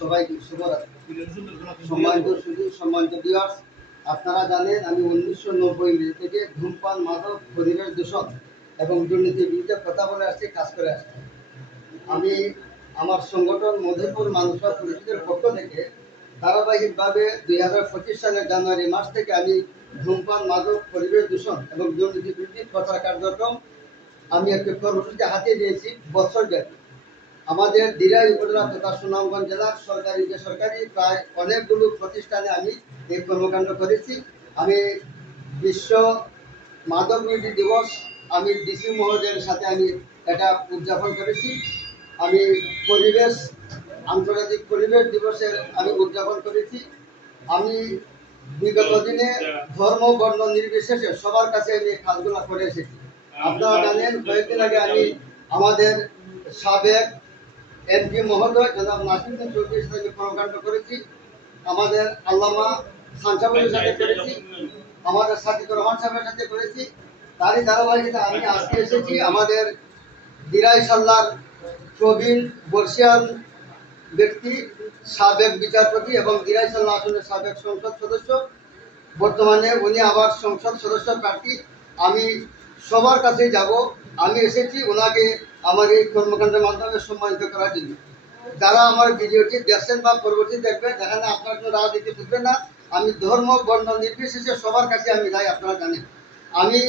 সবাইকে শুভরাত্রি। সম্মানিত সুধী, সম্মানিত ভিউয়ার্স, আপনারা জানেন আমি 1990 থেকে ধূমপান, মাদক, পরিবেশ দূষণ এবং দুর্নীতির বিরুদ্ধে কথা বলে আসছি, কাজ করে আসছি। আমি আমার সংগঠন মধুপুর মানুষরা পরিষদের পক্ষ থেকে ধারাবাহিকভাবে 2025 সালের জানুয়ারি মাস থেকে আমি ধূমপান, মাদক, পরিবেশ দূষণ এবং দুর্নীতি বিরোধী প্রচার কার্যক্রম আমি একটি কর্মসূচি হাতে দিয়েছি বছরব্যাপী। আমাদের দিরাই উপজেলা তথা সুনামগঞ্জ জেলার সরকারি বেসরকারি প্রায় অনেকগুলো প্রতিষ্ঠানে আমি এই কর্মকাণ্ড করেছি। আমি বিশ্ব মাদক বিরোধী দিবস আমি ডিসি মহোদয়ের সাথে আমি এটা উদযাপন করেছি। আমি পরিবেশ আন্তর্জাতিক পরিবেশ দিবসের আমি উদযাপন করেছি। আমি বিগত দিনে ধর্ম বর্ণ নির্বিশেষে সবার কাছে আমি এই কাজগুলো করে এসেছি। আপনারা জানেন কয়েকদিন আগে আমি আমাদের সাবেক এমপি মহোদয় জনাব নাসিরুদ্দিন চৌধুরীর সাথে কর্মকাণ্ড করেছি। আমাদের আল্লামা খান সাহেবের সাথে করেছি, আমাদের সাদিকুর রহমান সাহেবের সাথে করেছি। তারই ধারাবাহিকতা আমি আজকে এসেছি আমাদের দিরাই সাল্লার প্রবীণ বর্ষিয়ান ব্যক্তি, সাবেক বিচারপতি এবং দিরাই সাল্লাহ আসনের সাবেক সংসদ সদস্য, বর্তমানে উনি আবার সংসদ সদস্য প্রার্থী। আমি সবার কাছেই যাব। আমি এসেছি ওনাকে আমার এই কর্মকাণ্ডের মাধ্যমে সম্মানিত করার জন্য। যারা আমার ভিডিওটি দেখছেন বা পরবর্তী দেখবেন, যেখানে আপনার কোনো রাজনীতি বুঝবেন না, আমি ধর্ম বর্ণ নির্বিশেষে সবার কাছে আমি যাই, আপনারা জানেন। আমি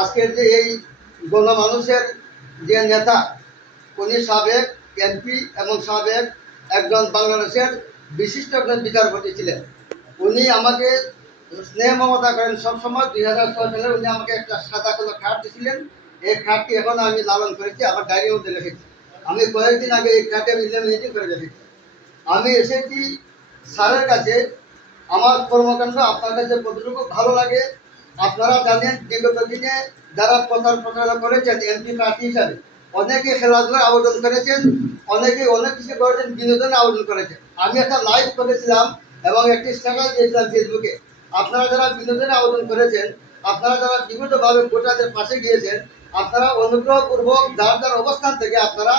আজকের যে এই গণমানুষের যে নেতা, উনি সাবেক এমপি এবং সাবেক একজন বাংলাদেশের বিশিষ্ট একজন বিচারপতি ছিলেন। উনি আমাকে স্নেহ মমতা করেন সবসময়। 2006 সালে উনি আমাকে একটা সাদা কালো কার্ড দিয়েছিলেন। এই কার্ডটি এখন আমি লালন করেছি, আমার ডায়েরির মধ্যে রেখেছি। আমি কয়েকদিন আগে এই কার্ডে আমি লেমিনেটিং করে রেখেছি। আমি এসেছি স্যারের কাছে। আমার কর্মকাণ্ড আপনার কাছে কতটুকু ভালো লাগে আপনারা জানেন। বিগত দিনে যারা প্রচারণা করেছেন এমপি প্রার্থী হিসাবে, অনেকে খেলাধুলার আবেদন করেছেন, অনেকে অনেক কিছু করেছেন, বিনোদনের আবেদন করেছেন। আমি একটা লাইভ করেছিলাম এবং একটি স্ট্যাটাস দিয়েছিলাম ফেসবুকে। আপনারা যারা বিনোদনের আবেদন করেছেন, আপনারা যারা বিভিন্নভাবে ভোটারদের পাশে গিয়েছেন, আপনারা অনুগ্রহপূর্বক যার যার অবস্থান থেকে আপনারা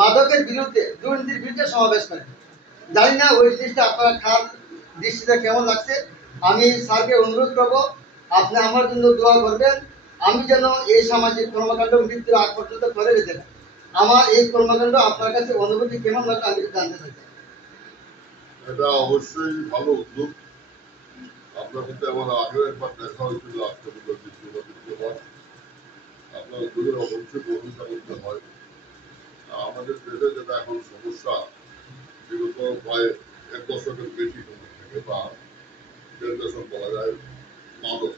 মাদকের বিরুদ্ধে, দুর্নীতির বিরুদ্ধে সমাবেশ করেন। জানি না ওই জিনিসটা আপনারা খান দৃষ্টিতে কেমন লাগছে। আমি স্যারকে অনুরোধ করবো আপনি আমার জন্য দোয়া করবেন, আমি যেন এই সামাজিক কর্মকাণ্ড মৃত্যুর আগ পর্যন্ত করে যেতে পারি। আমার এই কর্মকাণ্ড আপনার কাছে অনুভূতি কেমন লাগবে আমি জানতে চাই। এটা অবশ্যই ভালো উদ্যোগ। আপনার সাথে আমার আগেও একবার দেখা হয়েছিল, আজকে দ্বিতীয়বার আপনার উদ্যোগের অবশ্যই প্রশংসা করতে হয়। আমাদের দেশে যেটা এখন সমস্যা, বিগত প্রায় 1 দশকের বেশি সময় থেকে বা 1.5 দশক বলা যায়, মাদক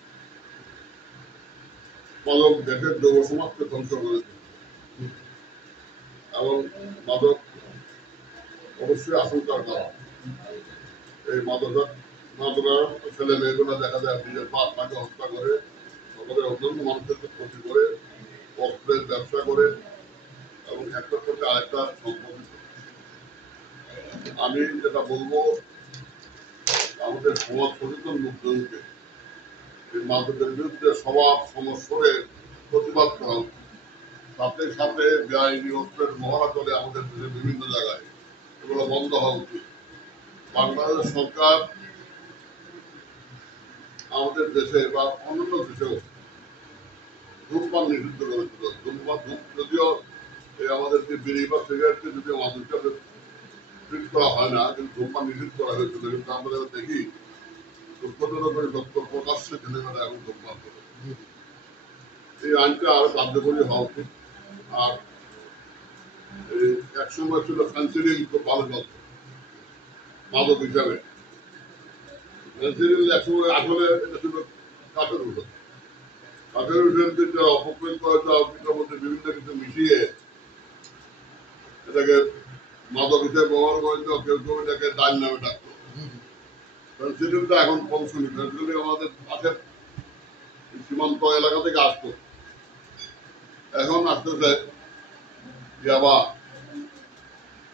দেশের যুব সমাজকে ধ্বংস করেছে। এবং মাদক অবশ্যই আশঙ্কার কারণ। এই মাদকের ছেলে মেয়েগুলো দেখা যায় নিজের বাপ মাকে হত্যা করে, সকলের অন্যান্য মানুষদেরকে ক্ষতি করে, অস্ত্রের ব্যবসা করে এবং একটার সাথে আরেকটা সম্পর্কিত। আমি যেটা বলবো, আমাদের সমাজ সচেতন লোকজনকে এই মাদকের বিরুদ্ধে স্বভাব সমস্যরে প্রতিবাদ করা উচিত। সাথে সাথে বেআইনি অস্ত্রের মহড়া চলে আমাদের দেশে বিভিন্ন জায়গায়, এগুলো বন্ধ হওয়া উচিত। বাংলাদেশ সরকার আমাদের দেশে বা অন্যান্য দেশেও ধূমপান নিষিদ্ধ করেছিল। ধূমপান যদিও আমাদের যে বিড়ি বা সিগারেটকে যদিও মাদক হিসাবে ট্রিট করা হয় না, কিন্তু ধূমপান নিষিদ্ধ করা হয়েছিল। কিন্তু আমরা দেখি দুঃখজনক করে দপ্তর প্রকাশ্যে ছেলেমেয়েরা এখন ধূমপান করে। এই আইনটা আরো কার্যকরী হওয়া উচিত। আর এক সময় ছিল ফেন্সিডিল খুব ভালো চলত মাদক হিসাবে। ফেন্সিডিল একসময় আসলে এটা ছিল কাঠের ওষুধ। কাঠের ওষুধ অপপ্রয়োগ করার মধ্যে বিভিন্ন কিছু মিশিয়ে এটাকে মাদক হিসেবে ব্যবহার করেছে। কেউ কেউ এটাকে ডাইন নামে ডাকতো। ফেন্সিডিলটা এখন কম শুনি। ফেন্সিডিল আমাদের পাশের সীমান্ত এলাকা থেকে আসতো, এখন আসতেছে ইয়াবা,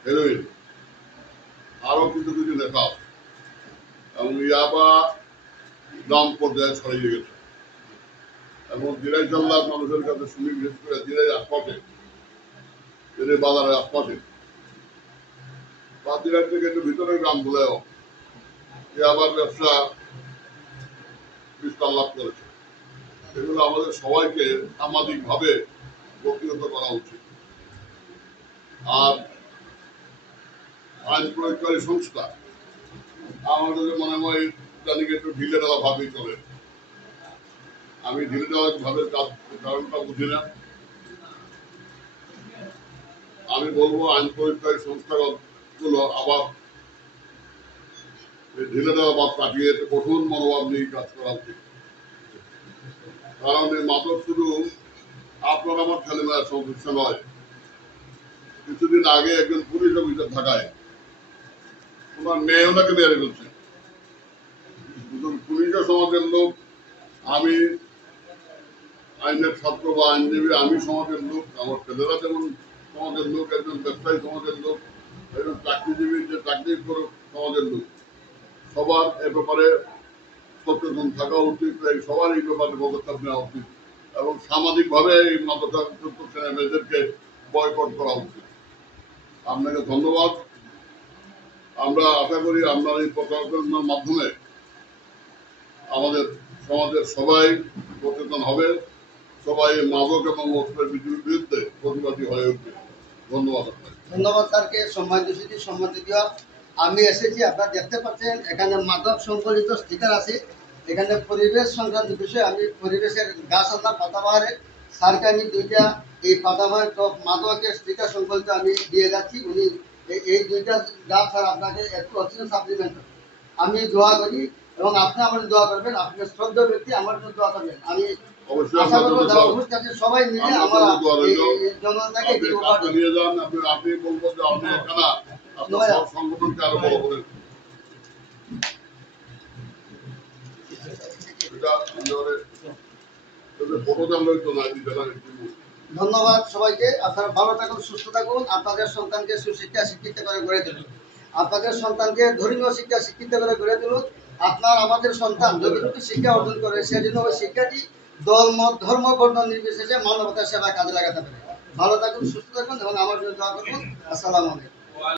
হেরোইন, আরো কিছু কিছু নেশা এবং ইয়াবা গ্রাম পর্যায়ে ছড়িয়ে গেছে। এবং দিরাই জেলার মানুষের কাছে শুনি, বিশেষ করে দিরাই আশপাশে, দিরাই বাজারের আশপাশে বাতিরাট থেকে একটু ভিতরের গ্রামগুলোও আবার ব্যবসা বিস্তার লাভ করেছে। এগুলো আমাদের সবাইকে সামাজিকভাবে প্রতিহত করা উচিত। আর আইন প্রয়োগকারী সংস্থা আমাদের মনে হয় জানি একটু ঢিলে ঢালা ভাবেই চলে। আমি ঢিলে ঢালা ভাবের কারণটা বুঝি না। আমি বলবো আইন প্রয়োগকারী সংস্থাগুলো আবার ঢিলে ঢালা ভাব কাটিয়ে কঠোর মনোভাব নিয়ে কাজ করা উচিত। কারণ এই মাদক শুধু আপনার আমার ছেলেমেয়ের সমস্যা নয়। কিছুদিন আগে একজন পুলিশ অফিসার ঢাকায় ওনার মেয়ে ওনাকে মেরে ফেলছে। পুলিশও সমাজের লোক, আমি আইনের ছাত্র বা আইনজীবী, আমি সমাজের লোক, আমার ছেলেরা যেমন সমাজের লোক, একজন ব্যবসায়ী সমাজের লোক, একজন চাকরিজীবী যে চাকরি করে সমাজের লোক। সবার এ ব্যাপারে সচেতন থাকা উচিত, সবার এই ব্যাপারে পদক্ষেপ নেওয়া উচিত এবং সামাজিকভাবে এই মাদকাসক্ত ছেলেমেয়েদেরকে বয়কট করা উচিত। আপনাকে ধন্যবাদ। আমরা আশা করি আপনার এই প্রচারণার মাধ্যমে আমাদের সমাজের সবাই সচেতন হবে, সবাই মাদক এবং অস্ত্রের বিরুদ্ধে প্রতিবাদী হয়ে উঠবে। ধন্যবাদ। ধন্যবাদ স্যারকে। সম্মানিত আমি এসেছি, আপনারা দেখতে পাচ্ছেন এখানে মাদক সংকলিত স্টিকার আছে। এখানে পরিবেশ সংক্রান্ত বিষয়ে আমি পরিবেশের গাছ আনা পাতাবাহারে স্যারকে আমি দুইটা এই পাতাবাহার টপ মাদকের স্টিকার সংকলিত আমি দিয়ে যাচ্ছি। উনি এই দুইটা গাছ স্যার আপনাকে একটু অক্সিজেন সাপ্লিমেন্ট আমি দোয়া করি এবং আপনি আমার দোয়া করবেন। আপনি শ্রদ্ধা ব্যক্তি, আমার জন্য দোয়া করবেন। আমি আশা করবো যারা উপস্থিত আছে সবাই মিলে আমরা জনতাকে নিয়ে যান। আপনি বলবো যে আপনি এখানে আপনার সব সংগঠনকে আরো বড় করেন। ধন্যবাদ সবাইকে। আপনারা ভালো থাকুন, সুস্থ থাকুন। আপনাদের সন্তানকে সুশিক্ষা শিক্ষিত করে গড়ে তুলুন। আপনাদের সন্তানকে ধর্মীয় শিক্ষা শিক্ষিত করে গড়ে তুলুন। আপনার আমাদের সন্তান যতটুকু শিক্ষা অর্জন করে সেজন্য ওই শিক্ষাটি দল মত ধর্ম বর্ণ নির্বিশেষে মানবতার সেবায় কাজে লাগাতে পারে। ভালো থাকুন, সুস্থ থাকুন এবং আমার জন্য দোয়া করুন। আসসালামু আলাইকুম।